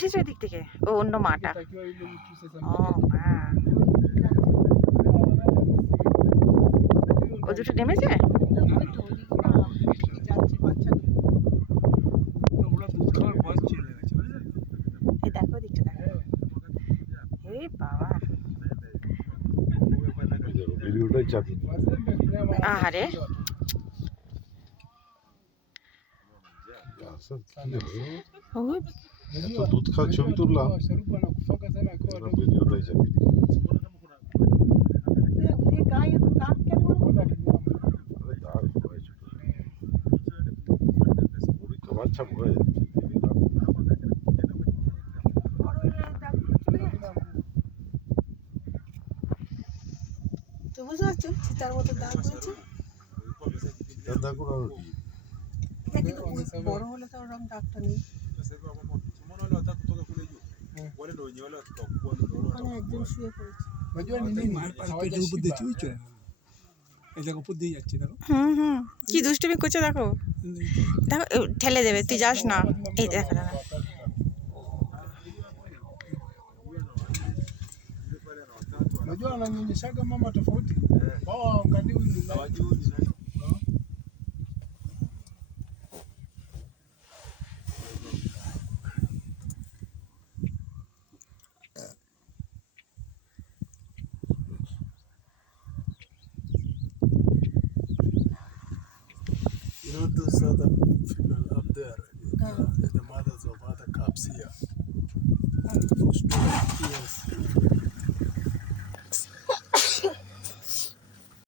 উঠেছে ওই দিক থেকে? ও অন্য মাটা। Itakiwa ile mtu sasa ও মা, ও দুটো নেমেছে? ওই তো ওদিকে যাচ্ছে বাচ্চাগুলো। ওরা দুধ খাওয়ার বয়স চলে গেছে বুঝলেন? এই দেখো দিকটা দেখো। এই বাবা, ভিডিওটাই চাপি আহারে ওই এত দুধ খাওয়ার ছবি তুললাম Sharubu anakufaga sana akiwa wadogo. ভিডিওটাই চাপি Ile gaye তো কাট কেন বলবো পরীক্ষা বাচ্চা বড় হয়ে যাচ্ছে তো বুঝতে পারছো চিতার মতো দাগ হয়েছে দেখুন আর কি বড় হলে তো ওরকম দাগটা নেই ওখানে একজন শুয়ে পড়েছে Unajua ni nini? Petrol উপর দিয়ে চুইছে এই জায়গা উপর দিয়ে যাচ্ছে দেখো হুম, কি দুষ্টুমি করছে দেখো দেখো, ঠেলে দেবে, তুই যাস না। এই দেখো দেখো, unajua wananyonyeshaga mama tofauti wao waangalii huyu ni nani. You know those other female up there, the mothers of other cubs here. Those two, yes.